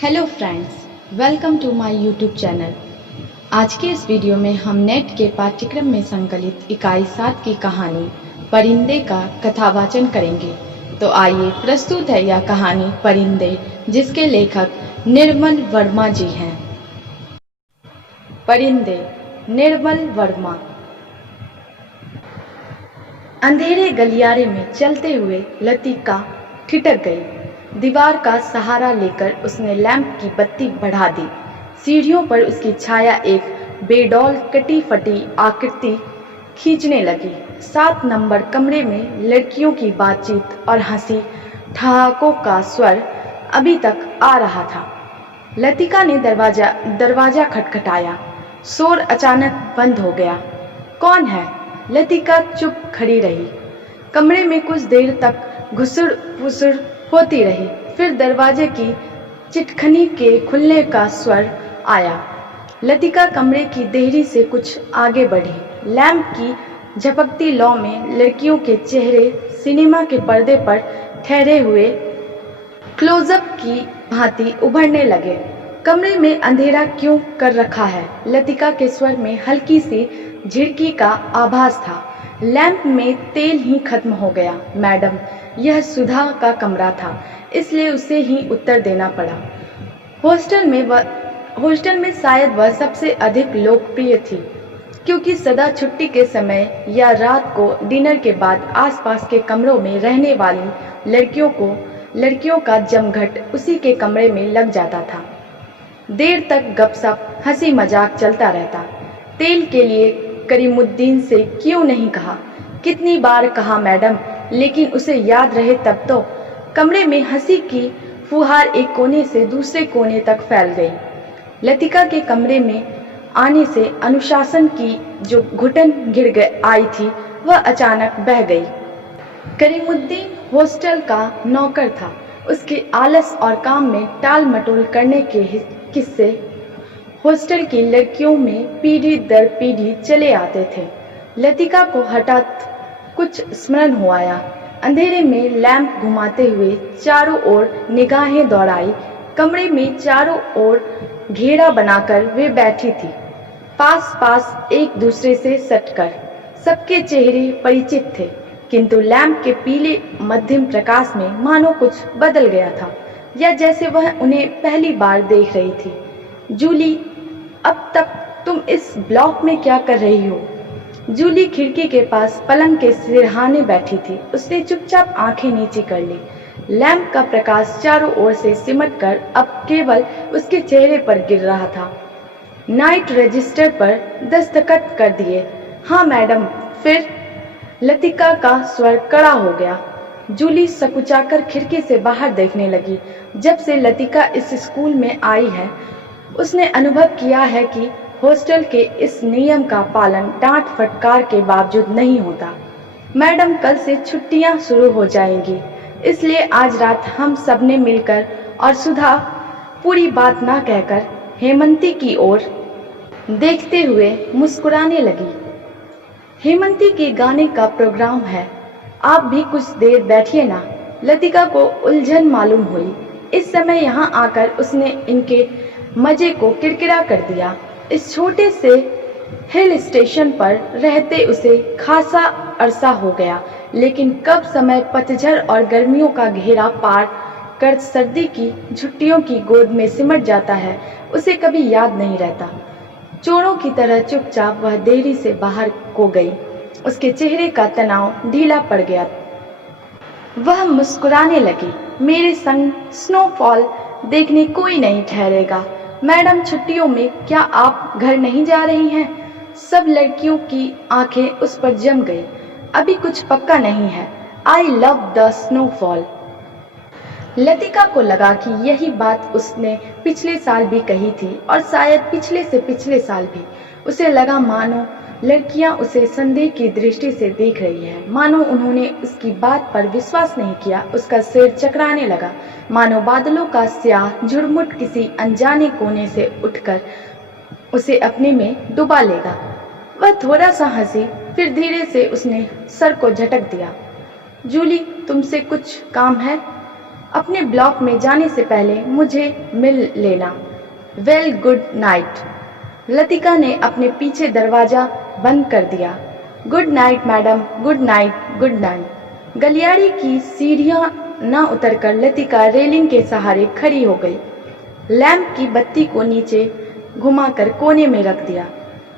Hello friends, welcome to my YouTube channel. आज के इस वीडियो में हम नेट के पाठ्यक्रम में संकलित इकाई 7 की कहानी परिंदे का कथावाचन करेंगे। तो आइए, प्रस्तुत है यह कहानी परिंदे, जिसके लेखक निर्मल वर्मा जी हैं। परिंदे, निर्मल वर्मा। अंधेरे गलियारे में चलते हुए लतिका ठिठक गई। दीवार का सहारा लेकर उसने लैंप की बत्ती बढ़ा दी। सीढ़ियों पर उसकी छाया एक बेडौल कटी फटी आकृति खींचने लगी। 7 नंबर कमरे में लड़कियों की बातचीत और हंसी ठहाकों का स्वर अभी तक आ रहा था। लतिका ने दरवाजा खटखटाया। शोर अचानक बंद हो गया। कौन है? लतिका चुप खड़ी रही। कमरे में कुछ देर तक घुसुड़ फुसुड़ होती रही। फिर दरवाजे की चिटखनी के खुलने का स्वर आया। लतिका कमरे की देहरी से कुछ आगे बढ़ी। लैंप की झपकती लौ में लड़कियों के चेहरे सिनेमा के पर्दे पर ठहरे हुए क्लोजअप की भांति उभरने लगे। कमरे में अंधेरा क्यों कर रखा है? लतिका के स्वर में हल्की सी झिड़की का आभास था। लैंप में तेल ही खत्म हो गया। मैडम, यह सुधा का कमरा था, इसलिए उसे ही उत्तर देना पड़ा। हॉस्टल में शायद वह सबसे अधिक लोकप्रिय थी, क्योंकि सदा छुट्टी के समय या रात को डिनर के बाद आसपास के कमरों में रहने वाली लड़कियों का जमघट उसी के कमरे में लग जाता था। देर तक गपशप हंसी मजाक चलता रहता। तेल के लिए करीमुद्दीन से क्यों नहीं कहा? कितनी बार कहा मैडम, लेकिन उसे याद रहे तब तो। कमरे में हंसी की फुहार एक कोने से दूसरे कोने तक फैल गई। लतिका के कमरे में आने से अनुशासन की जो घुटन आई थी, वह अचानक बह गई। करीमुद्दीन हॉस्टल का नौकर था। उसके आलस और काम में टाल मटोल करने के किस्से हॉस्टल की लड़कियों में पीढ़ी दर पीढ़ी चले आते थे। लतिका को हठात कुछ स्मरण हो आया। अंधेरे में लैंप घुमाते हुए चारों ओर निगाहें दौड़ाई। कमरे में चारों ओर घेरा बनाकर वे बैठी थी, पास पास एक दूसरे से सटकर। सबके चेहरे परिचित थे, किंतु लैंप के पीले मध्यम प्रकाश में मानो कुछ बदल गया था, या जैसे वह उन्हें पहली बार देख रही थी। जूली, अब तक तुम इस ब्लॉक में क्या कर रही हो? जूली खिड़की के पास पलंग के सिरहाने बैठी थी। उसने चुपचाप आंखें नीची कर ली। लैंप का प्रकाश चारों ओर से सिमटकर अब केवल उसके चेहरे पर गिर रहा था। नाइट रजिस्टर पर दस्तखत कर दिए। हाँ मैडम। फिर? लतिका का स्वर कड़ा हो गया। जूली सकुचाकर खिड़की से बाहर देखने लगी। जब से लतिका इस स्कूल में आई है, उसने अनुभव किया है कि हॉस्टल के इस नियम का पालन डांट फटकार के बावजूद नहीं होता। मैडम, कल से छुट्टियां शुरू हो जाएंगी, इसलिए आज रात हम सबने मिलकर और सुधा पूरी बात ना कहकर हेमंती की ओर देखते हुए मुस्कुराने लगी। हेमंती के गाने का प्रोग्राम है, आप भी कुछ देर बैठिए ना। लतिका को उलझन मालूम हुई। इस समय यहाँ आकर उसने इनके मजे को किरकिरा कर दिया। इस छोटे से हिल स्टेशन पर रहते उसे खासा अरसा हो गया, लेकिन कब समय पतझड़ और गर्मियों का घेरा पार कर सर्दी की छुट्टियों की गोद में सिमट जाता है, उसे कभी याद नहीं रहता। चोरों की तरह चुपचाप वह देरी से बाहर को गई। उसके चेहरे का तनाव ढीला पड़ गया। वह मुस्कुराने लगी। मेरे संग स्नोफॉल देखने कोई नहीं ठहरेगा। मैडम, छुट्टियों में क्या आप घर नहीं जा रही हैं? सब लड़कियों की आंखें उस पर जम गई। अभी कुछ पक्का नहीं है। I love the snowfall. Latika को लगा कि यही बात उसने पिछले साल भी कही थी, और शायद पिछले से पिछले साल भी। उसे लगा मानो लड़कियां उसे संदेह की दृष्टि से देख रही है, मानो उन्होंने उसकी बात पर विश्वास नहीं किया। उसका सिर चकराने लगा, मानो बादलों का स्याह झुरमुट किसी अनजाने कोने से उठकर उसे अपने में डुबा लेगा। वह थोड़ा सा हंसी, फिर धीरे से उसने सर को झटक दिया। जूली, तुमसे कुछ काम है? अपने ब्लॉक में जाने से पहले मुझे मिल लेना। Well, good night. लतिका ने अपने पीछे दरवाजा बंद कर दिया। Good night madam, good night, good night. गलियारे की सीढ़ियां न उतरकर लतिका रेलिंग के सहारे खड़ी हो गई। लैंप की बत्ती को नीचे घुमाकर कोने में रख दिया।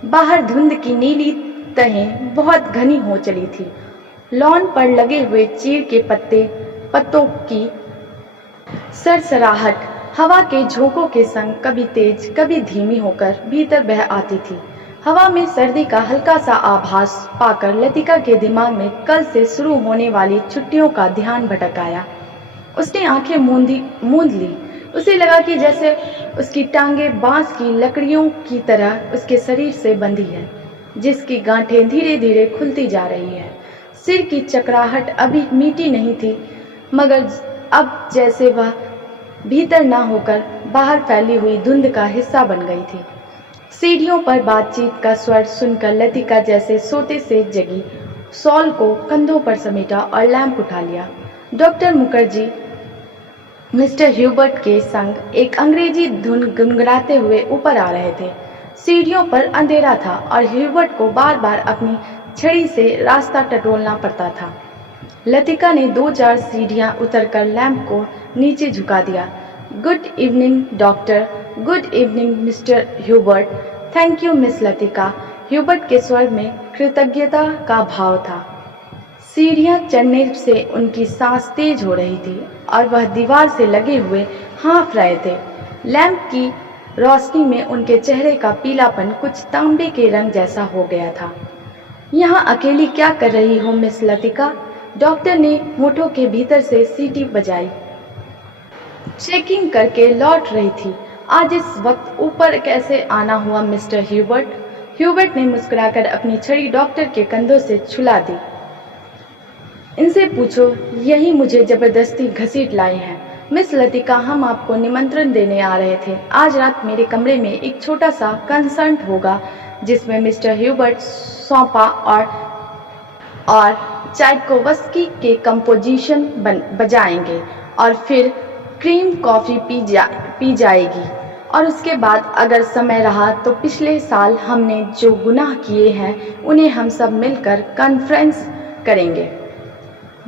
बाहर धुंध की नीली तहें बहुत घनी हो चली थी। लॉन पर लगे हुए चीड़ के पत्तों की सरसराहट हवा के झोंकों के संग कभी तेज कभी धीमी होकर भीतर बह आती थी। हवा में सर्दी का हल्का सा आभास पाकर लतिका के दिमाग में कल से शुरू होने वाली छुट्टियों का ध्यान भटक आया। उसने आंखें मूंद ली। उसे लगा कि जैसे उसकी टांगें बांस की लकड़ियों की तरह उसके शरीर से बंधी है, जिसकी गांठें धीरे धीरे खुलती जा रही है। सिर की चकराहट अभी मिटी नहीं थी, मगर अब जैसे वह भीतर न होकर बाहर फैली हुई धुंध का हिस्सा बन गई थी। सीढ़ियों पर बातचीत का स्वर सुनकर लतिका जैसे सोते से जगी, शॉल को कंधों पर समेटा और लैंप उठा लिया। डॉक्टर मुखर्जी मिस्टर ह्यूबर्ट के संग एक अंग्रेजी धुन गुनगुनाते हुए ऊपर आ रहे थे। सीढ़ियों पर अंधेरा था और ह्यूबर्ट को बार बार अपनी छड़ी से रास्ता टटोलना पड़ता था। लतिका ने 2-4 सीढ़ियां उतरकर लैंप को नीचे झुका दिया। Good evening doctor, good evening mister Hubert. Thank you miss Latika. Hubert के स्वर में कृतज्ञता का भाव था। सीढ़ियां चढ़ने से उनकी सांस तेज हो रही थी और वह दीवार से लगे हुए हाँफ रहे थे। लैंप की रोशनी में उनके चेहरे का पीलापन कुछ तांबे के रंग जैसा हो गया था। यहाँ अकेली क्या कर रही हो मिस लतिका? डॉक्टर ने होठों के भीतर से सीटी बजाई। चेकिंग करके लौट रही थी। आज इस वक्त ऊपर कैसे आना हुआ मिस्टर ह्यूबर्ट? ह्यूबर्ट ने मुस्कुराकर अपनी छड़ी डॉक्टर के कंधों से छुला दी। इनसे पूछो, यही मुझे जबरदस्ती घसीट लाए हैं। मिस लतिका, हम आपको निमंत्रण देने आ रहे थे। आज रात मेरे कमरे में एक छोटा सा कंसर्ट होगा जिसमें मिस्टर ह्यूबर्ट सौंपा और चाइकोवस्की के कंपोजिशन बजाएंगे और फिर क्रीम कॉफ़ी पी जाएगी। और उसके बाद अगर समय रहा तो पिछले साल हमने जो गुनाह किए हैं उन्हें हम सब मिलकर कॉन्फ्रेंस करेंगे।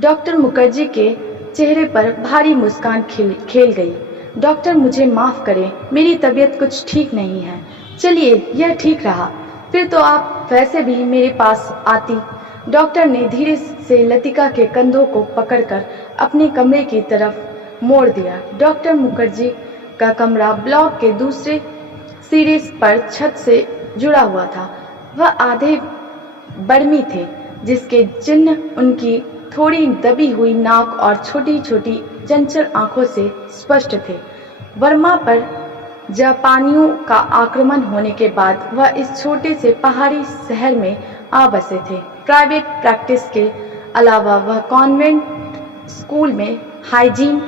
डॉक्टर मुखर्जी के चेहरे पर भारी मुस्कान खेल गई। डॉक्टर, मुझे माफ़ करें, मेरी तबीयत कुछ ठीक नहीं है। चलिए, यह ठीक रहा, फिर तो आप वैसे भी मेरे पास आती। डॉक्टर ने धीरे से लतिका के कंधों को पकड़कर अपने कमरे की तरफ मोड़ दिया। डॉक्टर मुखर्जी का कमरा ब्लॉक के दूसरे सिरे पर छत से जुड़ा हुआ था। वह आधे बर्मी थे, जिसके चिन्ह उनकी थोड़ी दबी हुई नाक और छोटी छोटी चंचल आंखों से स्पष्ट थे। बर्मा पर जापानियों का आक्रमण होने के बाद वह इस छोटे से पहाड़ी शहर में आ बसे थे। प्राइवेट प्रैक्टिस के अलावा वह कॉन्वेंट स्कूल में हाइजीन,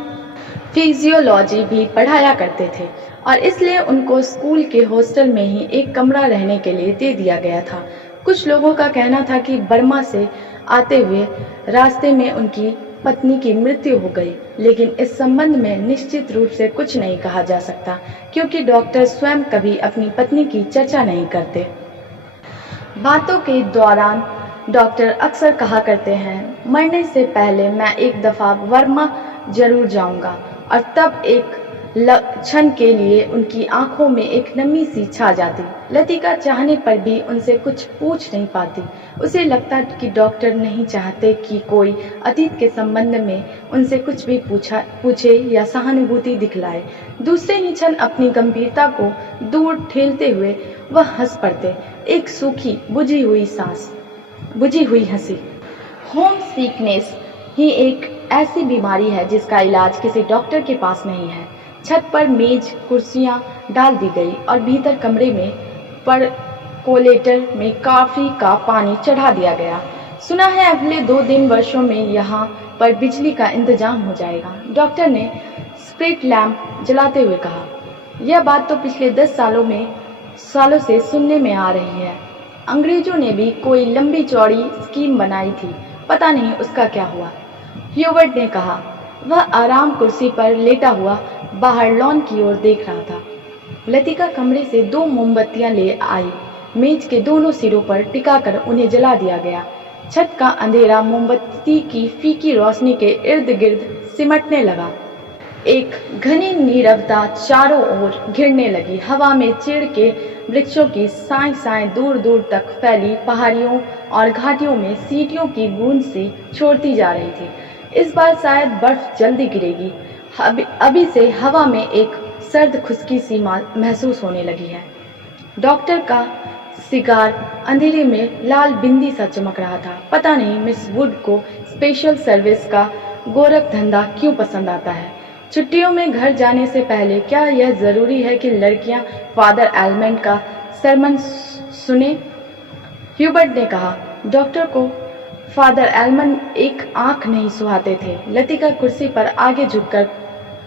फिजियोलॉजी भी पढ़ाया करते थे और इसलिए उनको स्कूल के हॉस्टल में ही एक कमरा रहने के लिए दे दिया गया था। कुछ लोगों का कहना था कि बर्मा से आते हुए रास्ते में उनकी पत्नी की मृत्यु हो गई, लेकिन इस संबंध में निश्चित रूप से कुछ नहीं कहा जा सकता क्योंकि डॉक्टर स्वयं कभी अपनी पत्नी की चर्चा नहीं करते। बातों के दौरान डॉक्टर अक्सर कहा करते हैं, मरने से पहले मैं एक दफ़ा बर्मा जरूर जाऊंगा। और तब एक क्षण के लिए उनकी आंखों में एक नमी सी छा जाती। लतिका चाहने पर भी उनसे कुछ पूछ नहीं पाती। उसे लगता कि डॉक्टर नहीं चाहते कि कोई अतीत के संबंध में उनसे कुछ भी पूछे या सहानुभूति दिखलाए। दूसरे ही क्षण अपनी गंभीरता को दूर ठेलते हुए वह हंस पड़ते। एक सूखी बुझी हुई हंसी। होम सिकनेस ही एक ऐसी बीमारी है जिसका इलाज किसी डॉक्टर के पास नहीं है। छत पर मेज कुर्सियां डाल दी गई और भीतर कमरे में परकोलेटर में कॉफी का पानी चढ़ा दिया गया। सुना है अगले 2 वर्षों में यहाँ पर बिजली का इंतजाम हो जाएगा, डॉक्टर ने स्प्रिट लैंप जलाते हुए कहा। यह बात तो पिछले 10 सालों से सुनने में आ रही है। अंग्रेजों ने भी कोई लंबी चौड़ी स्कीम बनाई थी, पता नहीं उसका क्या हुआ। ह्यूबर्ट ने कहा। वह आराम कुर्सी पर लेटा हुआ बाहर लॉन की ओर देख रहा था। लतिका कमरे से 2 मोमबत्तियां ले आई। मेज के दोनों सिरों पर टिकाकर उन्हें जला दिया गया। छत का अंधेरा मोमबत्ती की फीकी रोशनी के इर्द गिर्द सिमटने लगा। एक घनी नीरवता चारों ओर घिरने लगी। हवा में चीड़ के वृक्षों की साएं साएं दूर दूर तक फैली, पहाड़ियों और घाटियों में सीटियों की गूंज सी छोड़ती जा रही थी। इस बार शायद बर्फ जल्दी गिरेगी। अभी से हवा में एक सर्द खुश्की सी महसूस होने लगी है। डॉक्टर का सिगार अंधेरे में लाल बिंदी सा चमक रहा था। पता नहीं मिस वुड को स्पेशल सर्विस का गोरख धंधा क्यों पसंद आता है। छुट्टियों में घर जाने से पहले क्या यह जरूरी है कि लड़कियां फादर एलमेंट का सरमन सुने? ह्यूबर्ट ने कहा। डॉक्टर को फादर एलमंड एक आंख नहीं सुहाते थे। लतिका कुर्सी पर आगे झुककर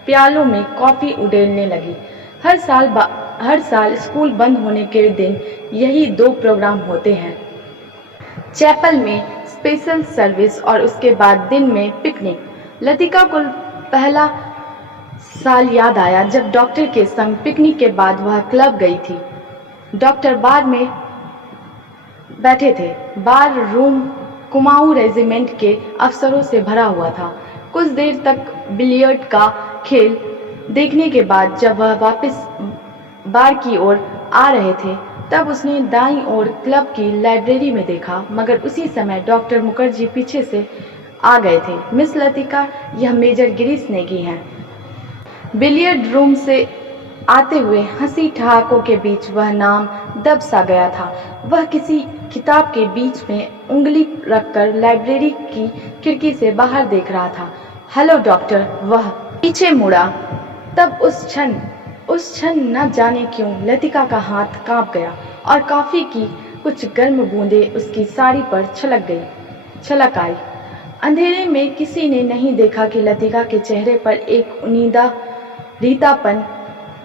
प्यालों में कॉफी उड़ेलने लगी। हर साल स्कूल बंद होने के दिन यही 2 प्रोग्राम होते हैं, चैपल में स्पेशल सर्विस और उसके बाद दिन में पिकनिक। लतिका को पहला साल याद आया जब डॉक्टर के संग पिकनिक के बाद वह क्लब गई थी। डॉक्टर बार में बैठे थे। बार रूम कुमाऊं रेजिमेंट के अफसरों से भरा हुआ था। कुछ देर तक बिलियर्ड का खेल देखने के बाद जब वह वापस बार की ओर आ रहे थे तब उसने दाईं ओर क्लब की लाइब्रेरी में देखा, मगर उसी समय डॉक्टर मुखर्जी पीछे से आ गए थे। मिस लतिका, यह मेजर गिरीश नेगी हैं। बिलियर्ड रूम से आते हुए हंसी ठहाकों के बीच वह नाम दब सा गया था। वह किसी किताब के बीच में उंगली रखकर लाइब्रेरी की खिड़की से बाहर देख रहा था। Hello doctor. वह पीछे मुड़ा। तब उस क्षण न जाने क्यों लतिका का हाथ कांप गया और कॉफी की कुछ गर्म बूंदें उसकी साड़ी पर छलक आई। अंधेरे में किसी ने नहीं देखा कि लतिका के चेहरे पर एक उनीदा रीतापन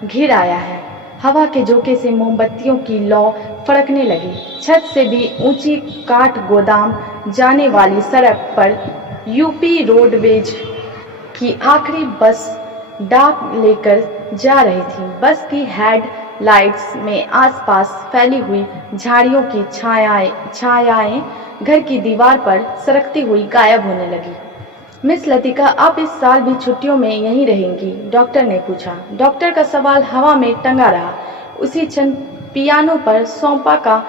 घिर आया है। हवा के झोंके से मोमबत्तियों की लौ फड़कने लगी। छत से भी ऊंची काठ गोदाम जाने वाली सड़क पर यूपी रोडवेज की आखिरी बस डाक लेकर जा रही थी। बस की हेड लाइट्स में आसपास फैली हुई झाड़ियों की छायाएं घर की दीवार पर सरकती हुई गायब होने लगी। मिस लतिका, आप इस साल भी छुट्टियों में यहीं रहेंगी? डॉक्टर ने पूछा। डॉक्टर का सवाल हवा में टंगा रहा। उसी क्षण पियानो पर सौंपा का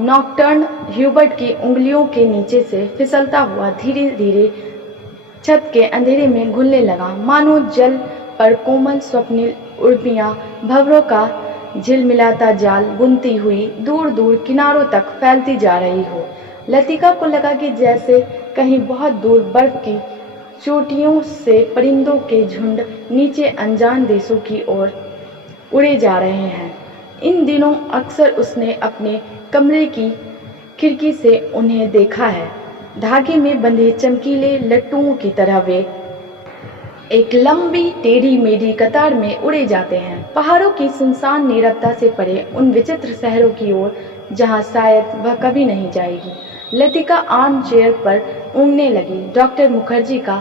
नॉकटर्न ह्यूबर्ट की उंगलियों के नीचे से फिसलता हुआ धीरे धीरे छत के अंधेरे में घुलने लगा, मानो जल पर कोमल स्वप्निल उड़पियां भंवरों का झिलमिलाता जाल बुनती हुई दूर दूर किनारों तक फैलती जा रही हो। लतिका को लगा कि जैसे कहीं बहुत दूर बर्फ की चोटियों से परिंदों के झुंड नीचे अनजान देशों की ओर उड़े जा रहे हैं। इन दिनों अक्सर उसने अपने कमरे की खिड़की से उन्हें देखा है। धागे में बंधे चमकीले लट्टुओं की तरह वे एक लंबी टेढ़ी मेढ़ी कतार में उड़े जाते हैं, पहाड़ों की सुनसान नीरवता से परे उन विचित्र शहरों की ओर जहां शायद वह कभी नहीं जाएगी। लतिका आर्म चेयर पर ऊँघने लगी। डॉक्टर मुखर्जी का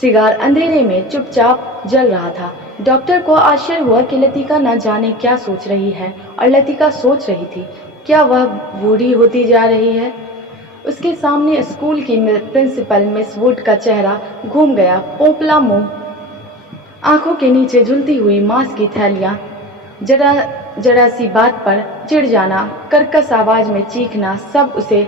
सिगार अंधेरे में चुपचाप जल रहा था। डॉक्टर को आश्चर्य हुआ कि लतिका न जाने क्या सोच रही है, और लतिका सोच रही थी, क्या वह बूढ़ी होती जा रही है? उसके सामने स्कूल की प्रिंसिपल मिस वुड का चेहरा घूम गया। पोपला मुंह, आंखों के नीचे झुलती हुई मांस की थैलियां, जरा सी बात पर चिढ़ जाना, कर्कश आवाज में चीखना, सब उसे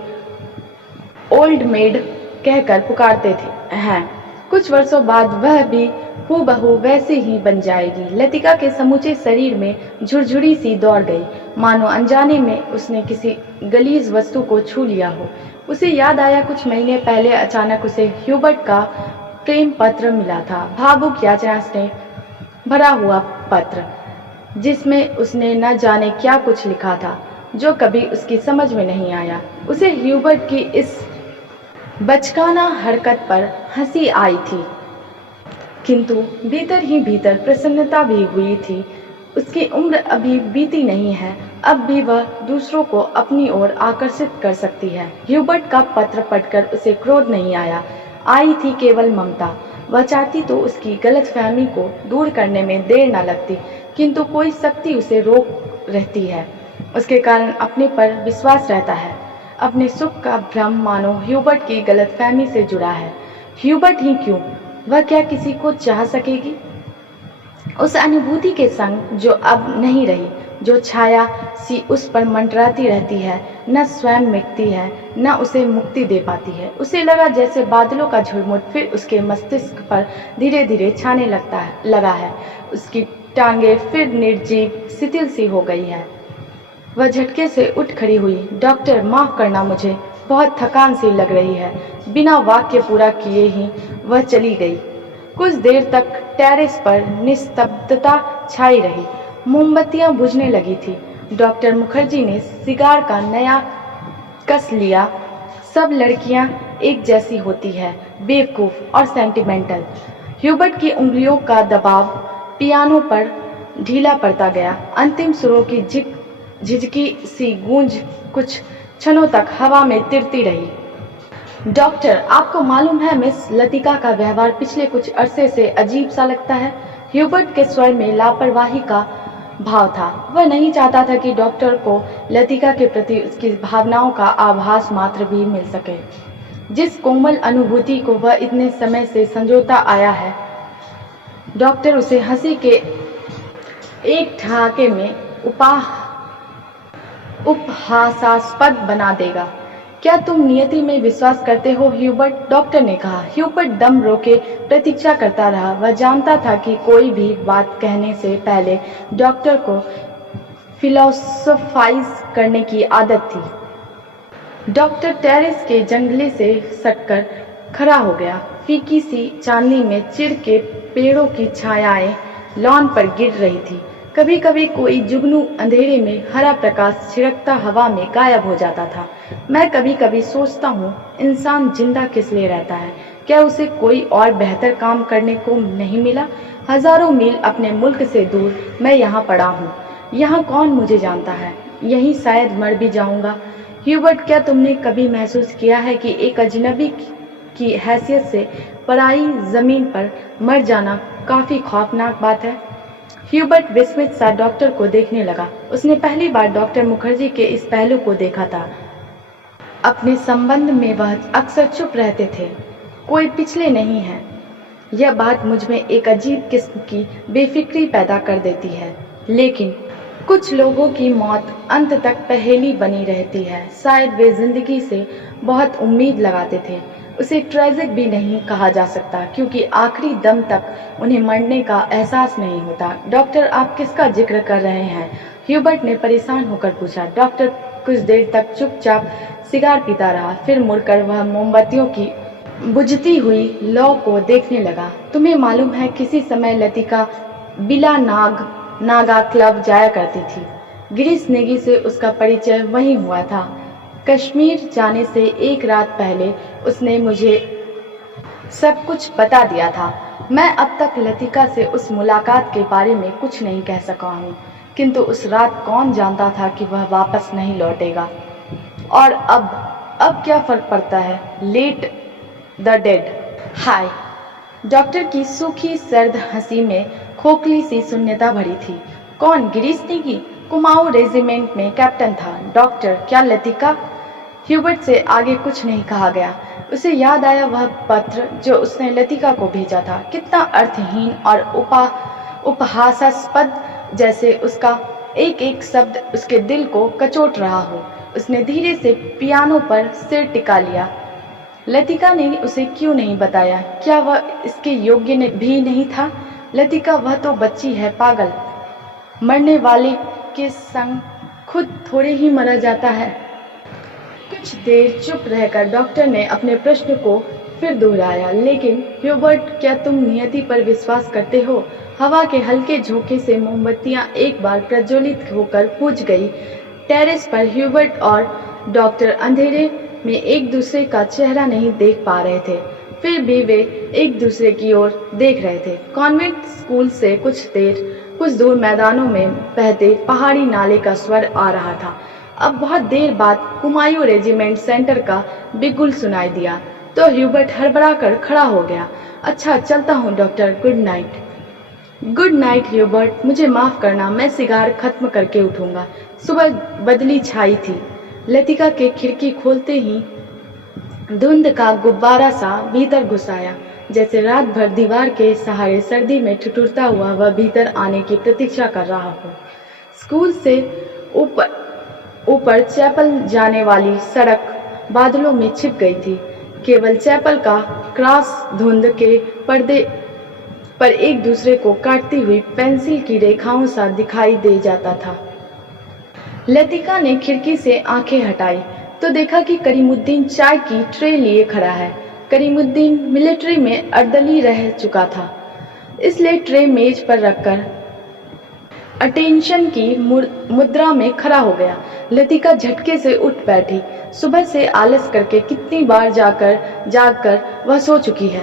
ओल्ड मेड कहकर पुकारते हैं। कुछ वर्षों बाद वह भी हूबहू वैसे ही बन जाएगी। लतिका के समूचे शरीर में झुरझुरी सी दौड़ गई, मानो अनजाने में उसने किसी गलीज वस्तु को छू लिया हो। उसे याद आया, कुछ महीने पहले अचानक उसे ह्यूबर्ट का प्रेम पत्र मिला था, भावुक याचना से भरा हुआ पत्र, जिसमें उसने न जाने क्या कुछ लिखा था जो कभी उसकी समझ में नहीं आया। उसे ह्यूबर्ट की इस बचकाना हरकत पर हंसी आई थी, किंतु भीतर ही भीतर प्रसन्नता भी हुई थी। उसकी उम्र अभी बीती नहीं है, अब भी वह दूसरों को अपनी ओर आकर्षित कर सकती है। ह्यूबर्ट का पत्र पढ़कर उसे क्रोध नहीं आया, आई थी केवल ममता। वह चाहती तो उसकी गलतफहमी को दूर करने में देर न लगती, किंतु कोई शक्ति उसे रोक रहती है। उसके कारण अपने पर विश्वास रहता है। अपने सुख का भ्रम मानो ह्यूबर्ट की गलतफहमी से जुड़ा है। ह्यूबर्ट ही क्यों, वह क्या किसी को चाह सकेगी? उस अनुभूति के संग जो अब नहीं रही, जो छाया सी उस पर मंडराती रहती है, न स्वयं मिटती है, न उसे मुक्ति दे पाती है। उसे लगा जैसे बादलों का झुरमुट फिर उसके मस्तिष्क पर धीरे धीरे छाने लगा है। उसकी टांगे फिर निर्जीव शिथिल सी हो गई है। वह झटके से उठ खड़ी हुई। डॉक्टर, माफ करना, मुझे बहुत थकान सी लग रही है। बिना वाक्य पूरा किए ही वह चली गई। कुछ देर तक टेरेस पर निस्तब्धता छाई रही। मोमबत्तियां बुझने लगी थी। डॉक्टर मुखर्जी ने सिगार का नया कस लिया। सब लड़कियां एक जैसी होती है, बेवकूफ और सेंटिमेंटल। ह्यूबर्ट की उंगलियों का दबाव पियानो पर ढीला पड़ता गया। अंतिम सुरों की झिझकी सी गूंज कुछ क्षणों तक हवा में तिरती रही। डॉक्टर, आपको मालूम है मिस लतिका का व्यवहार पिछले कुछ अरसे से अजीब सा लगता है। ह्यूबर्ट के स्वर में लापरवाही का भाव था। वह नहीं चाहता था कि डॉक्टर को लतिका के प्रति उसकी भावनाओं का आभास मात्र भी मिल सके। जिस कोमल अनुभूति को वह इतने समय से संजोता आया है, डॉक्टर उसे हंसी के एक ठहाके में उपहासास्पद बना देगा। क्या तुम नियति में विश्वास करते हो ह्यूबर्ट? डॉक्टर ने कहा। ह्यूबर्ट दम रोके प्रतीक्षा करता रहा। वह जानता था कि कोई भी बात कहने से पहले डॉक्टर को फिलोसोफाइज करने की आदत थी। डॉक्टर टेरेस के जंगले से सटकर खड़ा हो गया। फीकी सी चांदनी में चिढ़ के पेड़ों की छायाएं लॉन पर गिर रही थी। कभी कभी कोई जुगनू अंधेरे में हरा प्रकाश छिड़कता हवा में गायब हो जाता था। मैं कभी कभी सोचता हूँ, इंसान जिंदा किस लिए रहता है? क्या उसे कोई और बेहतर काम करने को नहीं मिला? हजारों मील अपने मुल्क से दूर मैं यहाँ पड़ा हूँ। यहाँ कौन मुझे जानता है? यहीं शायद मर भी जाऊंगा। ह्यूबर्ट, क्या तुमने कभी महसूस किया है कि एक अजनबी की हैसियत से पराई जमीन पर मर जाना काफी खौफनाक बात है? ह्यूबर्ट विस्मित सा डॉक्टर को देखने लगा। उसने पहली बार डॉक्टर मुखर्जी के इस पहलू को देखा था। अपने संबंध में वह अक्सर चुप रहते थे। कोई पिछले नहीं है। यह बात मुझ में एक अजीब किस्म की बेफिक्री पैदा कर देती है। लेकिन कुछ लोगों की मौत अंत तक पहेली बनी रहती है। शायद वे जिंदगी से बहुत उम्मीद लगाते थे। उसे ट्रेजिक भी नहीं कहा जा सकता, क्योंकि आखिरी दम तक उन्हें मरने का एहसास नहीं होता। डॉक्टर, आप किसका जिक्र कर रहे हैं? ह्यूबर्ट ने परेशान होकर पूछा। डॉक्टर कुछ देर तक चुपचाप सिगार पीता रहा। फिर मुड़कर वह मोमबत्तियों की बुझती हुई लौ को देखने लगा। तुम्हें मालूम है, किसी समय लतिका बिला नागा क्लब जाया करती थी। गिरीश नेगी से उसका परिचय वहीं हुआ था। कश्मीर जाने से एक रात पहले उसने मुझे सब कुछ बता दिया था। मैं अब तक लतिका से उस मुलाकात के बारे में कुछ नहीं कह सका हूँ, किंतु उस रात कौन जानता था कि वह वापस नहीं लौटेगा। और अब क्या फर्क पड़ता है? Let the dead. Hi. Doctor की सूखी सर्द हंसी में खोखली सी शून्यता भरी थी। कौन? गिरीश नेगी? कुमाऊं रेजिमेंट में कैप्टन था। डॉक्टर, क्या लतिका? ह्यूबर्ट से आगे कुछ नहीं कहा गया। उसे याद आया वह पत्र जो उसने लतिका को भेजा था। कितना अर्थहीन और उपहासास्पद, जैसे उसका एक एक शब्द उसके दिल को कचोट रहा हो। उसने धीरे से पियानो पर सिर टिका लिया। लतिका ने उसे क्यों नहीं बताया? क्या वह इसके योग्य भी नहीं था? लतिका, वह तो बच्ची है, पागल। मरने वाले के संग खुद थोड़े ही मरा जाता है। कुछ देर चुप रहकर डॉक्टर ने अपने प्रश्न को फिर दोहराया। लेकिन ह्यूबर्ट, क्या तुम नियति पर विश्वास करते हो? हवा के हल्के झोंके से मोमबत्तियां एक बार प्रज्वलित होकर बुझ गई। टेरेस पर ह्यूबर्ट और डॉक्टर अंधेरे में एक दूसरे का चेहरा नहीं देख पा रहे थे, फिर भी वे एक दूसरे की ओर देख रहे थे। कॉन्वेंट स्कूल से कुछ दूर मैदानों में बहते पहाड़ी नाले का स्वर आ रहा था। अब बहुत देर बाद कुमायूं रेजिमेंट सेंटर का बिगुल सुनाई दिया। तो ह्यूबर्ट हड़बड़ा कर खड़ा हो गया। अच्छा, चलता हूँ doctor, good night. Good night Hubert, मुझे माफ करना, मैं सिगार खत्म करके उठूंगा। सुबह बदली छाई थी। लतिका के खिड़की खोलते ही धुंध का गुब्बारा सा भीतर घुस आया। जैसे रात भर दीवार के सहारे सर्दी में ठिठुरता हुआ वह भीतर आने की प्रतीक्षा कर रहा हो। स्कूल से ऊपर ऊपर चैपल जाने वाली सड़क बादलों में छिप गई थी। केवल चैपल का क्रॉस धुंध के पर्दे पर एक दूसरे को काटती हुई पेंसिल की रेखाओं सा दिखाई दे जाता था। लतिका ने खिड़की से आंखें हटाई तो देखा कि करीमुद्दीन चाय की ट्रे लिए खड़ा है। करीमुद्दीन मिलिट्री में अर्दली रह चुका था, इसलिए ट्रे मेज पर रखकर अटेंशन की मुद्रा में खड़ा हो गया। लतिका झटके से उठ बैठी। सुबह से आलस करके कितनी बार जागकर वह सो चुकी है।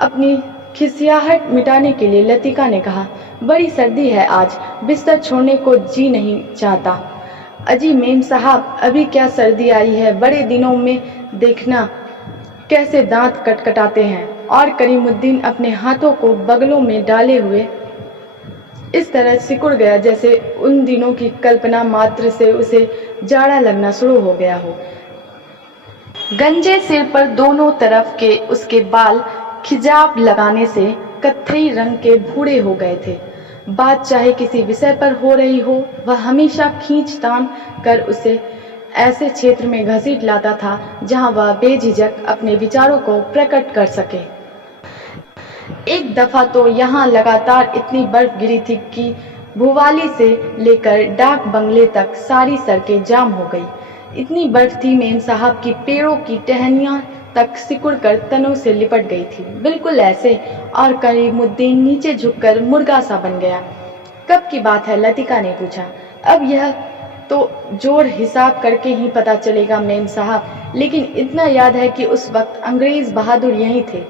अपनी खिसियाहट मिटाने के लिए लतिका ने कहा, बड़ी सर्दी है आज, बिस्तर छोड़ने को जी नहीं चाहता। अजी मेम साहब, अभी क्या सर्दी आई है, बड़े दिनों में देखना कैसे दांत कटकटाते हैं। और करीमुद्दीन अपने हाथों को बगलों में डाले हुए इस तरह सिकुड़ गया जैसे उन दिनों की कल्पना मात्र से उसे जाड़ा लगना शुरू हो गया हो। गंजे सिर पर दोनों तरफ के उसके बाल खिजाब लगाने से कत्थई रंग के भूरे हो गए थे। बात चाहे किसी विषय पर हो रही हो, वह हमेशा खींचतान कर उसे ऐसे क्षेत्र में घसीट लाता था जहां वह बेझिझक अपने विचारों को प्रकट कर सके। एक दफा तो यहाँ लगातार इतनी बर्फ गिरी थी कि भुवाली से लेकर डाक बंगले तक सारी सड़कें जाम हो गई। इतनी बर्फ थी मेम साहब की पेड़ों की टहनियां तक सिकुड़कर तनों से लिपट गई थी, बिल्कुल ऐसे। और करीमुद्दीन नीचे झुककर मुर्गा सा बन गया। कब की बात है? लतिका ने पूछा। अब यह तो जोड़ हिसाब करके ही पता चलेगा मेम साहब, लेकिन इतना याद है कि उस वक्त अंग्रेज बहादुर यहीं थे।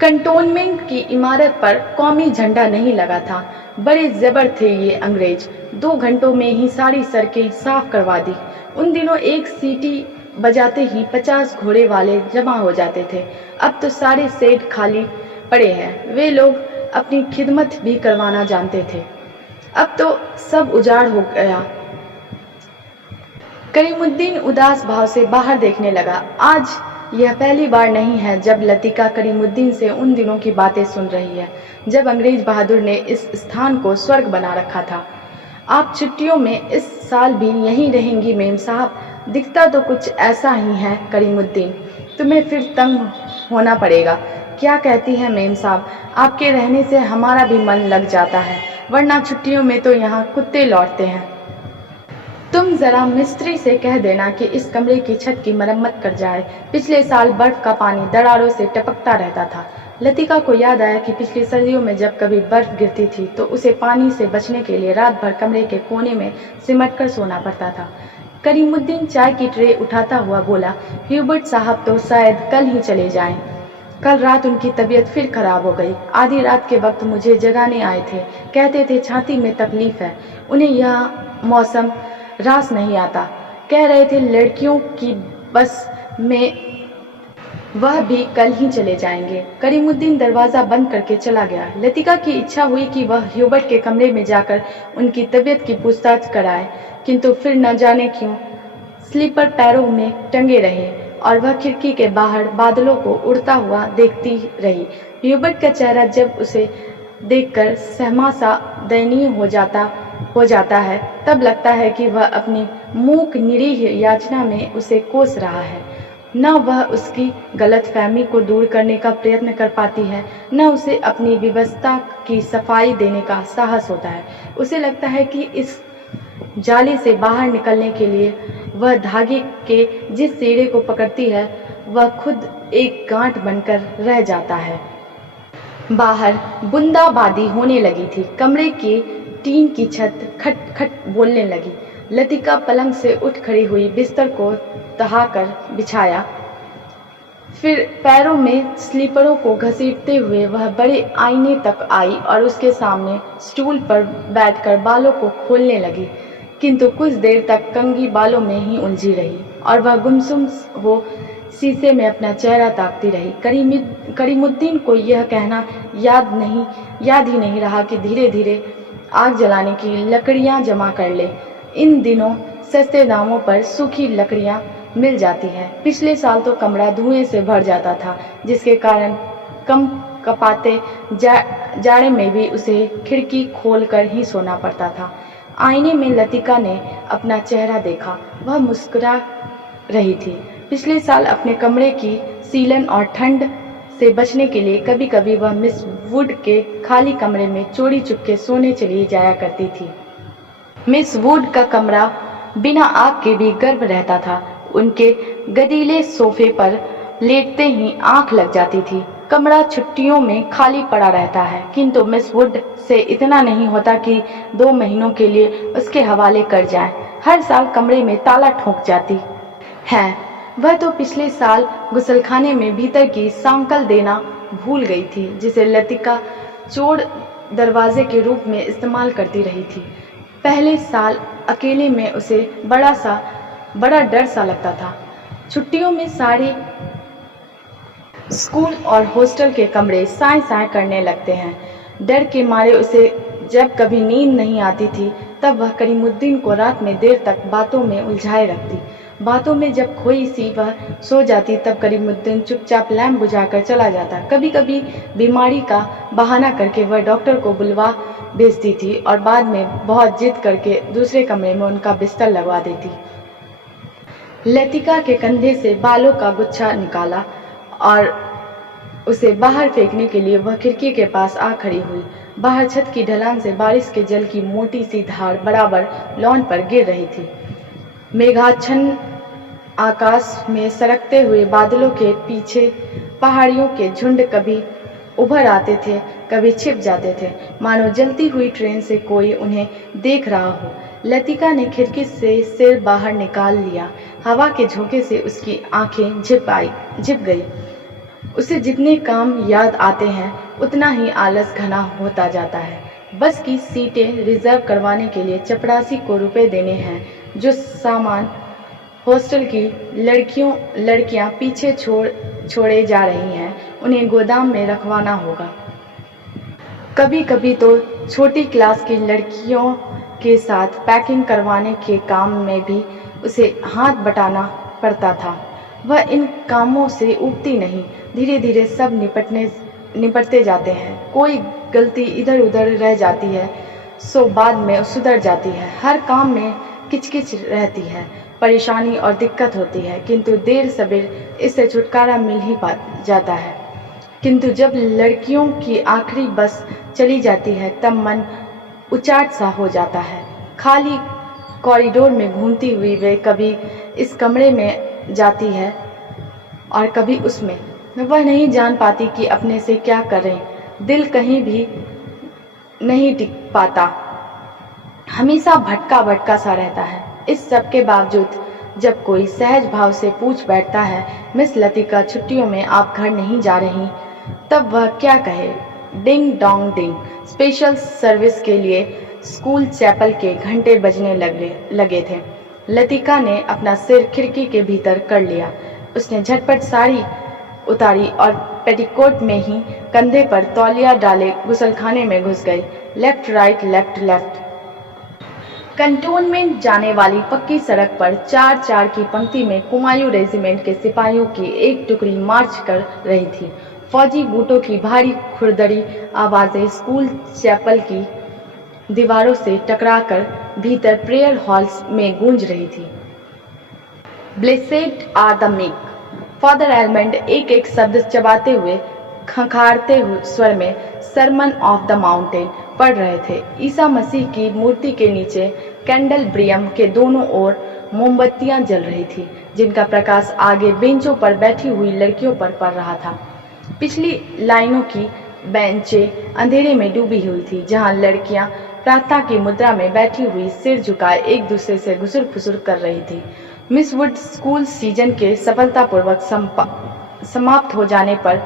कंटोनमेंट की इमारत पर कौमी झंडा नहीं लगा था। बड़े जबर थे ये अंग्रेज, 2 घंटों में ही सारी सड़कें साफ करवा दी। उन दिनों एक सीटी बजाते ही 50 घोड़े वाले जमा हो जाते थे। अब तो सारे सेट खाली पड़े हैं। वे लोग अपनी खिदमत भी करवाना जानते थे। अब तो सब उजाड़ हो गया। करीमुद्दीन उदास भाव से बाहर देखने लगा। आज यह पहली बार नहीं है जब लतिका करीमुद्दीन से उन दिनों की बातें सुन रही है, जब अंग्रेज बहादुर ने इस स्थान को स्वर्ग बना रखा था। आप छुट्टियों में इस साल भी यहीं रहेंगी मेम साहब? दिखता तो कुछ ऐसा ही है करीमुद्दीन। तुम्हें फिर तंग होना पड़ेगा। क्या कहती है मेम साहब? आपके रहने से हमारा भी मन लग जाता है, वरना छुट्टियों में तो यहाँ कुत्ते लौटते हैं। तुम जरा मिस्त्री से कह देना कि इस कमरे की छत की मरम्मत कर जाए। पिछले साल बर्फ का पानी दरारों से टपकता रहता था। लतिका को याद आया कि पिछली सर्दियों में जब कभी बर्फ गिरती थी तो उसे पानी से बचने के लिए रात भर कमरे के कोने में सिमट कर सोना पड़ता था। करीमुद्दीन चाय की ट्रे उठाता हुआ बोला, ह्यूबर्ट साहब तो शायद कल ही चले जाएं। कल रात उनकी तबीयत फिर खराब हो गई। आधी रात के वक्त मुझे जगाने आए थे। कहते थे छाती में तकलीफ है। उन्हें यह मौसम रास नहीं आता। कह रहे थे लड़कियों की बस में वह भी कल ही चले जाएंगे। करीमुद्दीन दरवाजा बंद करके चला गया। लतिका की इच्छा हुई कि वह ह्यूबर्ट के कमरे में जाकर उनकी तबीयत की पूछताछ कराए, किंतु फिर न जाने क्यों स्लीपर पैरों में टंगे रहे और वह खिड़की के बाहर बादलों को उड़ता हुआ देखती रही। ह्यूबर्ट का चेहरा जब उसे देखकर सहमा सा दयनीय हो जाता है, तब लगता है कि वह अपनी मूक निरीह याचना में उसे कोस रहा है। न वह उसकी गलतफहमी को दूर करने का प्रयत्न कर पाती है, न उसे अपनी विवशता की सफाई देने का साहस होता है। उसे लगता है कि इस जाली से बाहर निकलने के लिए वह धागे के जिस सिरे को पकड़ती है, वह खुद एक गांठ बनकर रह जाता है। बाहर बूंदाबांदी होने लगी थी। कमरे की टीन की छत खट खट बोलने लगी। लतिका पलंग से उठ खड़ी हुई, बिस्तर को तहाकर बिछाया, फिर पैरों में स्लीपरों को घसीटते हुए वह बड़े आईने तक आई और उसके सामने स्टूल पर बैठकर बालों को खोलने लगी। किंतु कुछ देर तक कंघी बालों में ही उलझी रही और वह गुमसुम हो शीशे में अपना चेहरा ताकती रही। करीमुद्दीन को यह कहना याद ही नहीं रहा कि धीरे धीरे आग जलाने की लकड़ियां जमा कर ले। इन दिनों सस्ते दामों पर सूखी लकड़ियां मिल जाती है। पिछले साल तो कमरा धुएं से भर जाता था, जिसके कारण कम कपाते जाड़े में भी उसे खिड़की खोलकर ही सोना पड़ता था। आईने में लतिका ने अपना चेहरा देखा। वह मुस्कुरा रही थी। पिछले साल अपने कमरे की सीलन और ठंड से बचने के लिए कभी कभी वह मिस वुड के खाली कमरे में चोरी चुपके सोने चली जाया करती थी। मिस वुड का कमरा बिना आग के भी गर्म रहता था। उनके गदीले सोफे पर लेटते ही आंख लग जाती थी। कमरा छुट्टियों में खाली पड़ा रहता है, किंतु मिस वुड से इतना नहीं होता कि 2 महीनों के लिए उसके हवाले कर जाएं। हर साल कमरे में ताला ठोक जाती है। वह तो पिछले साल गुसलखाने में भीतर की सांकल देना भूल गई थी, जिसे लतिका चोर दरवाजे के रूप में इस्तेमाल करती रही थी। पहले साल अकेले में उसे बड़ा डर सा लगता था। छुट्टियों में सारे स्कूल और हॉस्टल के कमरे साए साए करने लगते हैं। डर के मारे उसे जब कभी नींद नहीं आती थी, तब वह करीमुद्दीन को रात में देर तक बातों में उलझाए रखती। बातों में जब खोई सी वह सो जाती, तब करीमुद्दीन चुपचाप लैंप बुझाकर चला जाता। कभी कभी बीमारी का बहाना करके वह डॉक्टर को बुलवा भेजती थी और बाद में बहुत जिद करके दूसरे कमरे में उनका बिस्तर लगवा देती। लतिका के कंधे से बालों का गुच्छा निकाला और उसे बाहर फेंकने के लिए वह खिड़की के पास आ खड़ी हुई। बाहर छत की ढलान से बारिश के जल की मोटी सी धार बराबर लॉन पर गिर रही थी। मेघाच्छन्न आकाश में सरकते हुए बादलों के पीछे पहाड़ियों के झुंड कभी उभर आते थे, कभी छिप जाते थे, मानो जलती हुई ट्रेन से कोई उन्हें देख रहा हो। लतिका ने खिड़की से सिर बाहर निकाल लिया। हवा के झोंके से उसकी आंखें झिप गई। उसे जितने काम याद आते हैं, उतना ही आलस घना होता जाता है। बस की सीटें रिजर्व करवाने के लिए चपरासी को रुपए देने हैं। जो सामान हॉस्टल की लड़कियां पीछे छोड़े जा रही हैं, उन्हें गोदाम में रखवाना होगा। कभी कभी तो छोटी क्लास की लड़कियों के साथ पैकिंग करवाने के काम में भी उसे हाथ बटाना पड़ता था। वह इन कामों से ऊबती नहीं। धीरे धीरे सब निपटते जाते हैं। कोई गलती इधर उधर रह जाती है, सो बाद में सुधर जाती है। हर काम में किचकिच रहती है, परेशानी और दिक्कत होती है, किंतु देर सबेर इससे छुटकारा मिल ही जाता है। किंतु जब लड़कियों की आखिरी बस चली जाती है, तब मन उचाट सा हो जाता है। खाली कॉरिडोर में घूमती हुई वे कभी इस कमरे में जाती है और कभी उसमें। वह नहीं जान पाती कि अपने से क्या करें। दिल कहीं भी नहीं टिक पाता, हमेशा भटका सा रहता है। इस सब के बावजूद जब कोई सहज भाव से पूछ बैठता है, मिस लतिका छुट्टियों में आप घर नहीं जा रही, तब वह क्या कहे। Ding dong ding. Special service के लिए स्कूल चैपल के घंटे बजने लगे थे। लतिका ने अपना सिर खिड़की के भीतर कर लिया। उसने झटपट साड़ी उतारी और पेटीकोट में ही कंधे पर तौलिया डाले गुसलखाने में घुस गई। Left right left left. Cantonment जाने वाली पक्की सड़क पर 4-4 की पंक्ति में कुमायूं रेजिमेंट के सिपाहियों की एक टुकड़ी मार्च कर रही थी। फौजी बूटों की भारी खुरदरी आवाजें स्कूल चैपल की दीवारों से टकराकर भीतर प्रेयर हॉल्स में गूंज रही थी। Blessed are the meek. Father Almond एक एक शब्द चबाते हुए खंखारते हुए स्वर में सरमन ऑफ द माउंटेन पढ़ रहे थे। ईसा मसीह की मूर्ति के नीचे कैंडलब्रियम के दोनों ओर मोमबत्तियां जल रही थी, जिनका प्रकाश आगे बेंचों पर बैठी हुई लड़कियों पर पड़ रहा था। पिछली लाइनों की बेंचें अंधेरे में डूबी हुई थी, जहां लड़कियां प्रार्थना की मुद्रा में बैठी हुई सिर झुकाए एक दूसरे से घुसुर फुसुर कर रही थी। मिस वुड स्कूल सीजन के सफलतापूर्वक समाप्त हो जाने पर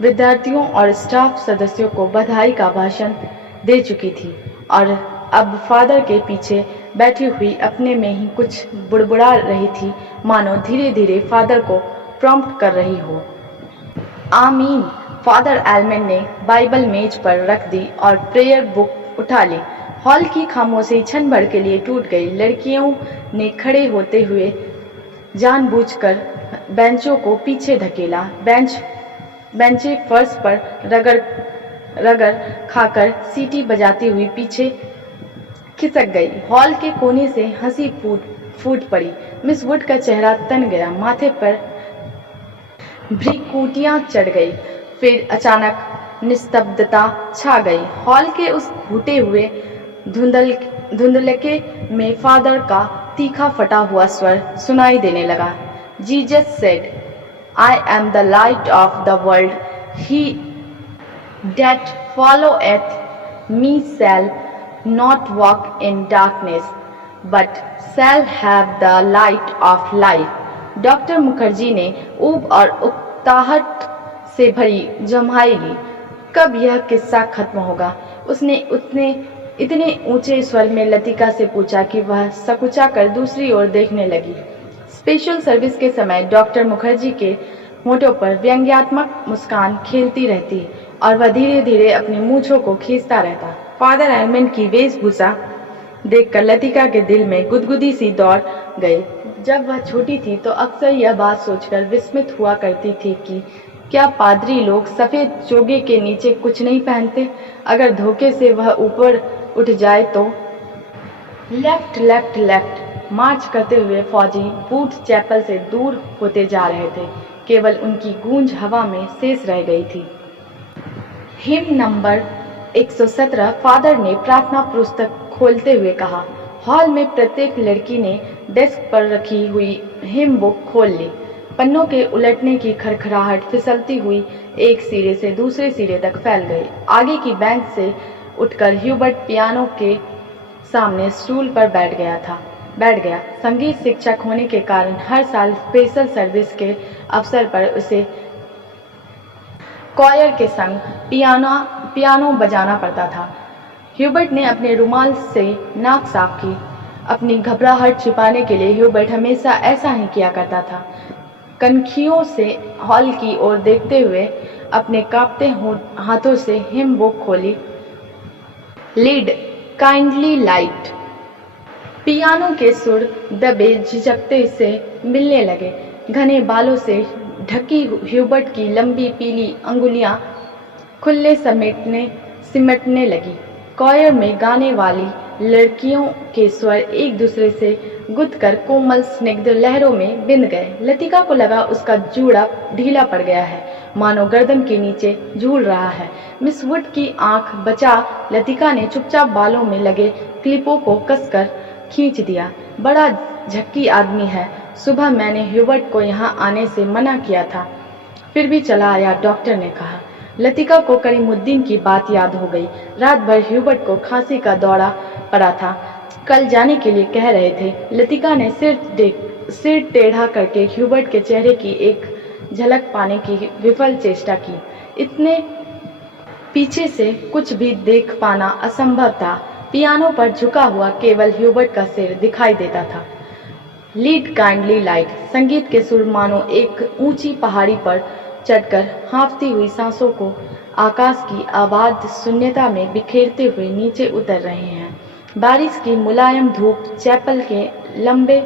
विद्यार्थियों और स्टाफ सदस्यों को बधाई का भाषण दे चुकी थी और अब फादर के पीछे बैठी हुई अपने में ही कुछ बुड़बुड़ा रही थी, मानो धीरे धीरे फादर को प्रॉम्प्ट कर रही हो। आमीन। फादर एलमन ने बाइबल मेज पर रख दी और प्रेयर बुक उठा ली। हॉल की खामोशी क्षण भर के लिए टूट गई। लड़कियों ने खड़े होते हुए जानबूझकर बेंचों को पीछे धकेला। बेंचें फर्श पर रगड़ खाकर सीटी बजाती हुई पीछे खिसक गई। हॉल के कोने से हंसी फूट पड़ी। मिस वुड का चेहरा तन गया, माथे पर भ्रिकुटियां चढ़ गई। फिर अचानक निस्तब्धता छा गई। हॉल के उस घुटे हुए धुंधलके में फादर का तीखा फटा हुआ स्वर सुनाई देने लगा। Jesus said, I am the light of the world, he that followeth me shall not walk in darkness, but shall have the light of life। Doctor Mukherjee ने ऊब और उकताहट से भरी जम्हाई ली। कब यह किस्सा खत्म होगा? उसने इतने ऊंचे स्वर में लतिका से पूछा कि वह सकुचा कर दूसरी ओर देखने लगी। स्पेशल सर्विस के समय डॉक्टर मुखर्जी के होठों पर व्यंग्यात्मक मुस्कान खेलती रहती और वह धीरे धीरे अपनी मूंछों को खींचता रहता। फादर एलमन की वेशभूषा देखकर लतिका के दिल में गुदगुदी सी दौड़ गई। जब वह छोटी थी तो अक्सर यह बात सोचकर विस्मित हुआ करती थी कि क्या पादरी लोग सफेद चोगे के नीचे कुछ नहीं पहनते? अगर धोखे से वह ऊपर उठ जाए तो। लेफ्ट लेफ्ट लेफ्ट मार्च करते हुए फौजी बूट चैपल से दूर होते जा रहे थे। केवल उनकी गूंज हवा में शेष रह गई थी। Him number 117। फादर ने प्रार्थना पुस्तक खोलते हुए कहा। हॉल में प्रत्येक लड़की ने डेस्क पर रखी हुई हिम बुक खोल ली। पन्नों के उलटने की खड़खड़ाहट फिसलती हुई एक सिरे से दूसरे सिरे तक फैल गई। आगे की बेंच से उठकर ह्यूबर्ट पियानो के सामने स्टूल पर बैठ गया। संगीत शिक्षक होने के कारण हर साल स्पेशल सर्विस के अवसर पर उसे कॉयर के संग पियानो बजाना पड़ता था। ह्यूबर्ट ने अपने रुमाल से नाक साफ की। अपनी घबराहट छिपाने के लिए ह्यूबर्ट हमेशा ऐसा ही किया करता था। कनखियों से हॉल की ओर देखते हुए अपने कांपते हाथों से हिम बुक खोली। Lead kindly light. पियानो के सुर दबे झिझकते से मिलने लगे। घने बालों से ढकी ह्यूबर्ट की लंबी पीली अंगुलियां खुले सिमटने लगी। कॉयर में गाने वाली लड़कियों के स्वर एक दूसरे से गुदकर कोमल स्निग्ध लहरों में बिंद गए। लतिका को लगा उसका जूड़ा ढीला पड़ गया है, मानो गर्दन के नीचे झूल रहा है। मिस वुड की आंख बचा लतिका ने चुपचाप बालों में लगे क्लिपों को कसकर खींच दिया। बड़ा झक्की आदमी है। सुबह मैंने ह्यूबर्ट को यहाँ आने से मना किया था, फिर भी चला आया, डॉक्टर ने कहा। लतिका को करीमुद्दीन की बात याद हो गई। रात भर ह्यूबर्ट को खांसी का दौरा पड़ा था। कल जाने के लिए कह रहे थे। लतिका ने सिर टेढ़ा करके ह्यूबर्ट के चेहरे की एक झलक पाने की विफल चेष्टा की। इतने पीछे से कुछ भी देख पाना असंभव था। पियानो पर झुका हुआ केवल ह्यूबर्ट का सिर दिखाई देता था। Lead kindly light. संगीत के सुर मानो एक ऊंची पहाड़ी पर चढ़कर हाँफती हुई सांसों को आकाश की आबाद शून्यता में बिखेरते हुए नीचे उतर रहे हैं। बारिश की मुलायम धूप चैपल के लंबे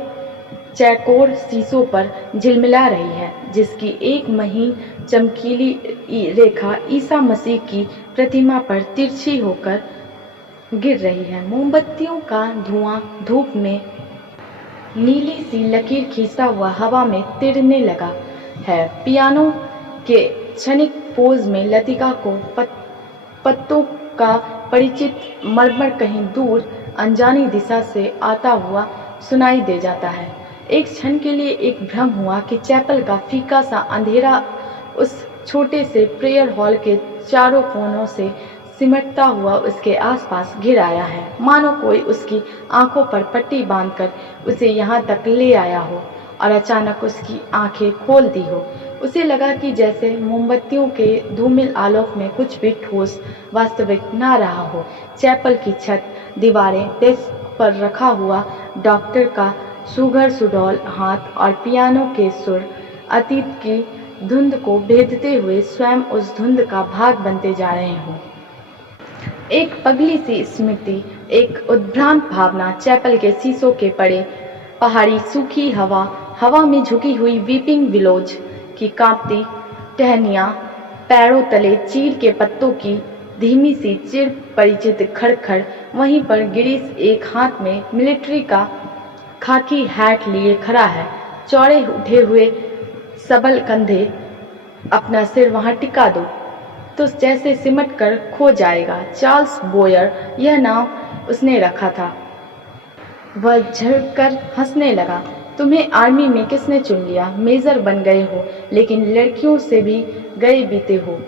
चौकोर शीशों पर झिलमिला रही है, जिसकी एक महीन चमकीली रेखा ईसा मसीह की प्रतिमा पर तिरछी होकर गिर रही है। मोमबत्तियों का धुआं धूप में नीली सी लकीर खींचता हुआ हवा में तिड़ने लगा है। पियानो के क्षणिक पोज में लतिका को पत्तों का परिचित मरमर कहीं दूर अनजानी दिशा से आता हुआ सुनाई दे जाता है। एक क्षण के लिए एक भ्रम हुआ कि चैपल का फीका सा अंधेरा उस छोटे से प्रेयर हॉल के चारों कोनों से सिमटता हुआ उसके आसपास घिर आया है, मानो कोई उसकी आंखों पर पट्टी बांधकर उसे यहाँ तक ले आया हो और अचानक उसकी आंखें खोल दी हो। उसे लगा कि जैसे मोमबत्तियों के धूमिल आलोक में कुछ भी ठोस वास्तविक ना रहा हो। चैपल की छत, दीवारें, डेस्क पर रखा हुआ डॉक्टर का सुघड़ सुडौल हाथ और पियानो के सुर अतीत की धुंध को भेदते हुए स्वयं उस धुंध का भाग बनते जा रहे हों। एक पगली सी स्मृति, एक उद्भ्रांत भावना, चैपल के शीशों के पड़े, पहाड़ी सूखी हवा, हवा में झुकी हुई वीपिंग विलोज की कांपती टहनियाँ, पैरों तले चीड़ के पत्तों की धीमी सी चिर परिचित खड़खड़। वहीं पर गिरीश एक हाथ में मिलिट्री का खाकी हैट लिए खड़ा है, चौड़े उठे हुए सबल कंधे। अपना सिर वहां टिका दो तो जैसे सिमट कर खो जाएगा। चार्ल्स बोयर, यह नाम उसने रखा था। वह झड़कर हंसने लगा। तुम्हें आर्मी में किसने चुन लिया? मेजर बन गए हो, लेकिन लड़कियों से भी गए बीते हो।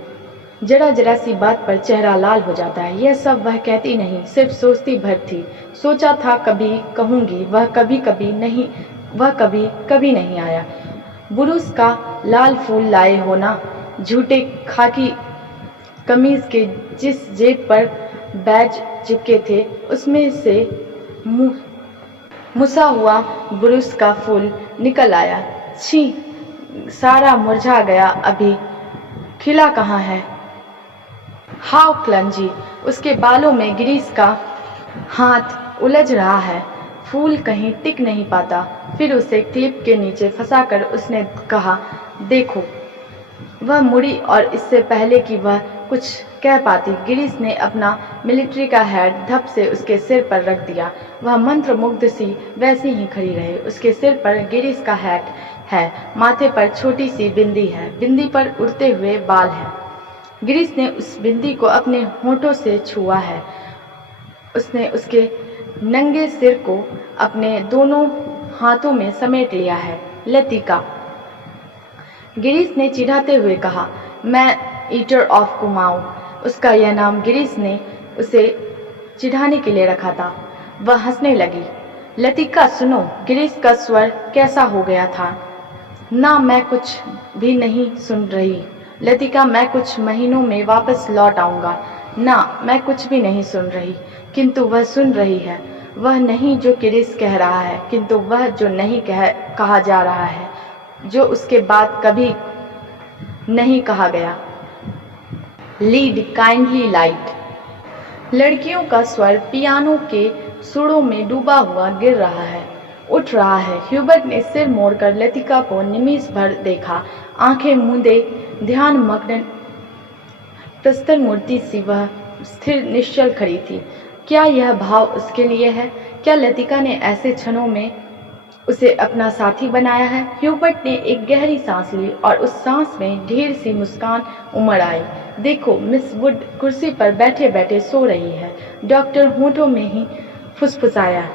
जरा जरा सी बात पर चेहरा लाल हो जाता है। यह सब वह कहती नहीं, सिर्फ सोचती भर थी। सोचा था कभी कहूंगी, वह कभी कभी नहीं आया। बुरुस का लाल फूल लाए हो ना? झूठे खाकी कमीज के जिस जेब पर बैज चिपके थे, उसमें से मुसा हुआ बुरुस का फूल निकल आया। छी, सारा मुरझा गया, अभी खिला कहाँ है? हाउ क्लंजी। उसके बालों में गिरीश का हाथ उलझ रहा है, फूल कहीं टिक नहीं पाता। फिर उसे क्लिप के नीचे फंसाकर उसने कहा, देखो। वह मुड़ी और इससे पहले कि वह कुछ कह पाती, गिरीश ने अपना मिलिट्री का हैट धप से उसके सिर पर रख दिया। वह मंत्रमुग्ध सी वैसी ही खड़ी रही। उसके सिर पर गिरीश का हैट है, माथे पर छोटी सी बिंदी है, बिंदी पर उड़ते हुए बाल हैं। गिरीश ने उस बिंदी को अपने होठों से छुआ है। उसने उसके नंगे सिर को अपने दोनों हाथों में समेट लिया है। लतिका, गिरीश ने चिढ़ाते हुए कहा, मैं ईटर ऑफ कुमाऊं। उसका यह नाम गिरीश ने उसे चिढ़ाने के लिए रखा था। वह हंसने लगी। लतिका सुनो, गिरीश का स्वर कैसा हो गया था। ना, मैं कुछ भी नहीं सुन रही। लतिका, मैं कुछ महीनों में वापस लौट आऊंगा। ना, मैं कुछ भी नहीं सुन रही। किंतु वह सुन रही है। वह नहीं जो गिरीश कह रहा है, किंतु वह जो नहीं कहा जा रहा है, जो उसके बाद कभी नहीं कहा गया। Lead kindly light. लड़कियों का स्वर पियानो के सुरों में डूबा हुआ गिर रहा है, उठ रहा है। ह्यूबर्ट ने सिर मोड़कर लतिका को निमिष भर देखा। आंखें मूंदे ध्यान मग्न प्रस्तर मूर्ति सी वह स्थिर निश्चल खड़ी थी। क्या यह भाव उसके लिए है? क्या लतिका ने ऐसे क्षणों में उसे अपना साथी बनाया है? ह्यूबर्ट ने एक गहरी सांस ली और उस सांस में ढेर सी मुस्कान उमड़ आई। देखो, मिस वुड कुर्सी पर बैठे बैठे सो रही है। डॉक्टर होठों में ही फुसफुसाया।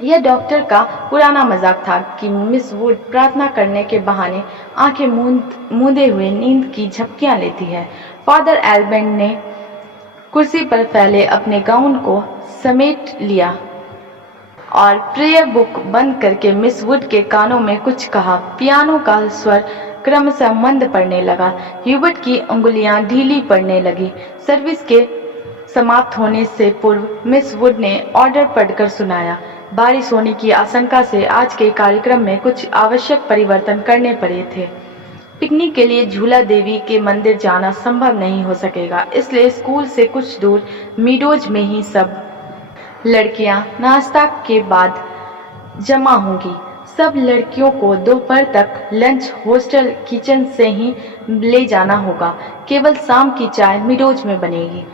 यह डॉक्टर का पुराना मजाक था कि मिस वुड प्रार्थना करने के बहाने आंखें मूंदे हुए नींद की झपकियां लेती है। फादर एल्बेंड ने कुर्सी पर फैले अपने गाउन को समेट लिया और प्रेयर बुक बंद करके मिस वुड के कानों में कुछ कहा। पियानो का स्वर क्रमशः मंद पड़ने लगा। ह्यूबर्ट की अंगुलियां ढीली पड़ने लगी। सर्विस के समाप्त होने से पूर्व मिस वुड ने ऑर्डर पढ़कर सुनाया। बारिश होने की आशंका से आज के कार्यक्रम में कुछ आवश्यक परिवर्तन करने पड़े थे। पिकनिक के लिए झूला देवी के मंदिर जाना संभव नहीं हो सकेगा, इसलिए स्कूल से कुछ दूर मीडोज में ही सब लड़कियां नाश्ता के बाद जमा होंगी। सब लड़कियों को दोपहर तक लंच हॉस्टल किचन से ही ले जाना होगा। केवल शाम की चाय मीडोज में बनेगी।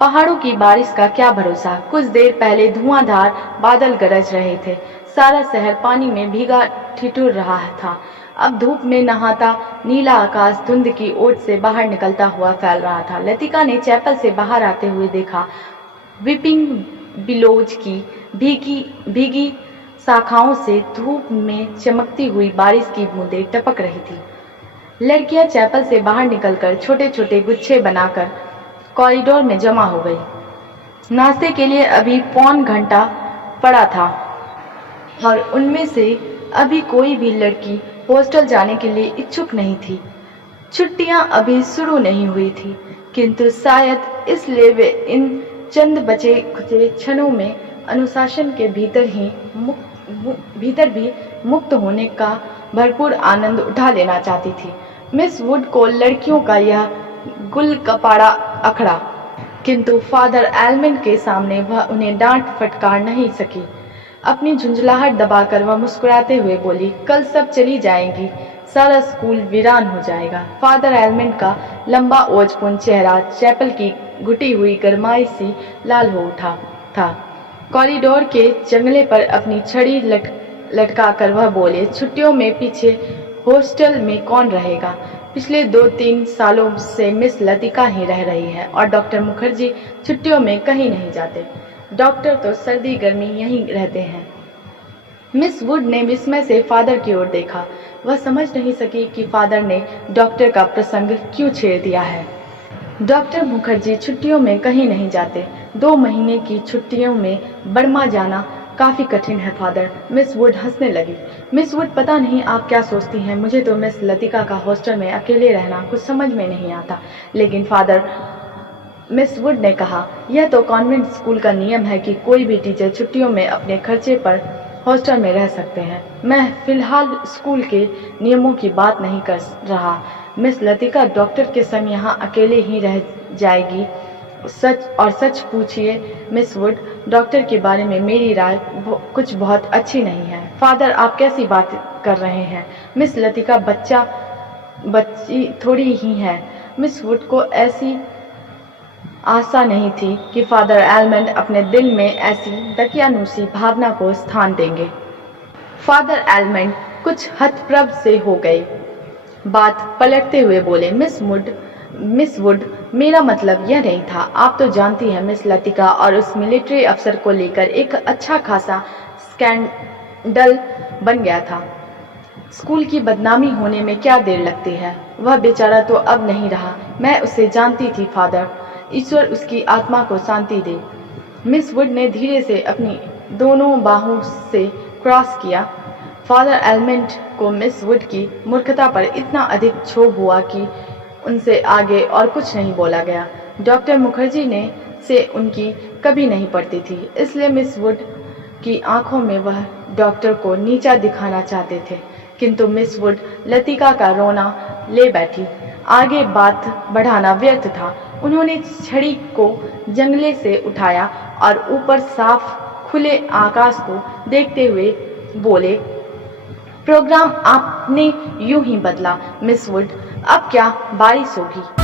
पहाड़ों की बारिश का क्या भरोसा। कुछ देर पहले धुआंधार बादल गरज रहे थे। सारा शहर पानी में भीगा ठिठुर रहा था। अब धूप में नहाता नीला आकाश धुंध की ओट से बाहर निकलता हुआ फैल रहा था। लतिका ने चैपल से बाहर आते हुए देखा। विपिंग बिलोज की भीगी शाखाओं से धूप में चमकती हुई बारिश की बूंदें टपक रही थी। लड़कियां चैपल से बाहर निकलकर छोटे छोटे गुच्छे बनाकर कॉरिडोर में जमा हो गई। नाश्ते के लिए अभी पौन घंटा पड़ा था और उनमें से अभी कोई भी लड़की हॉस्टल जाने के लिए इच्छुक नहीं थी। छुट्टियां अभी शुरू नहीं हुई थी, किंतु शायद इसलिए वे इन चंद बचे खुचे क्षणों में अनुशासन के भीतर भी मुक्त होने का भरपूर आनंद उठा लेना चाहती थी। मिस वुड को लड़कियों का यह गुलकपाड़ा अखड़ा, किंतु फादर एलमेंट के सामने वह उन्हें डांट फटकार नहीं सकी। अपनी झुंझलाहट दबाकर वह मुस्कुराते हुए बोली, कल सब चली जाएंगी, सारा स्कूल वीरान हो जाएगा। फादर एलमेंट का लंबा ओजपूर्ण चेहरा चैपल की घुटी हुई गरमाई सी लाल हो उठा था। कॉरिडोर के जंगले पर अपनी छड़ी लटकाकर वह बोले, छुट्टियों में पीछे हॉस्टल में कौन रहेगा? पिछले 2-3 सालों से मिस लतिका ही रह रही है और डॉक्टर मुखर्जी छुट्टियों में कहीं नहीं जाते। डॉक्टर तो सर्दी गर्मी यहीं रहते हैं। मिस वुड ने विस्मय से फादर की ओर देखा। वह समझ नहीं सकी कि फादर ने डॉक्टर का प्रसंग क्यों छेड़ दिया है। डॉक्टर मुखर्जी छुट्टियों में कहीं नहीं जाते। 2 महीने की छुट्टियों में बर्मा जाना काफी कठिन है फादर। मिस वुड हंसने लगी। मिस वुड, पता नहीं आप क्या सोचती हैं, मुझे तो मिस लतिका का हॉस्टल में अकेले रहना कुछ समझ में नहीं आता। लेकिन फादर, मिस वुड ने कहा, यह तो कॉन्वेंट स्कूल का नियम है कि कोई भी टीचर छुट्टियों में अपने खर्चे पर हॉस्टल में रह सकते हैं। मैं फिलहाल स्कूल के नियमों की बात नहीं कर रहा। मिस लतिका डॉक्टर के संग यहाँ अकेले ही रह जाएगी। सच पूछिए मिस वुड, डॉक्टर के बारे में मेरी राय कुछ बहुत अच्छी नहीं है। फादर, आप कैसी बात कर रहे हैं? मिस लतिका बच्ची थोड़ी ही है। मिस वुड को ऐसी आशा नहीं थी कि फादर एलमेंट अपने दिल में ऐसी दकियानूसी भावना को स्थान देंगे। फादर एलमेंट कुछ हतप्रभ से हो गए। बात पलटते हुए बोले, मिस वुड, मेरा मतलब यह नहीं था। आप तो जानती हैं मिस लतिका और उस मिलिट्री अफसर को लेकर एक अच्छा खासा स्कैंडल बन गया था। स्कूल की बदनामी होने में क्या देर लगती है? वह बेचारा तो अब नहीं रहा। मैं उसे जानती थी फादर। ईश्वर उसकी आत्मा को शांति दे। मिस वुड ने धीरे से अपनी दोनों बाहों से क्रॉस किया। फादर एलमेंट को मिस वुड की मूर्खता पर इतना अधिक क्षोभ हुआ कि उनसे आगे और कुछ नहीं बोला गया। डॉक्टर मुखर्जी ने से उनकी कभी नहीं पड़ती थी, इसलिए मिस वुड की आंखों में वह डॉक्टर को नीचा दिखाना चाहते थे। किंतु मिस वुड लतिका का रोना ले बैठी। आगे बात बढ़ाना व्यर्थ था। उन्होंने छड़ी को जंगले से उठाया और ऊपर साफ खुले आकाश को देखते हुए बोले, प्रोग्राम आपने यूं ही बदला मिस वुड। अब क्या बारिश होगी?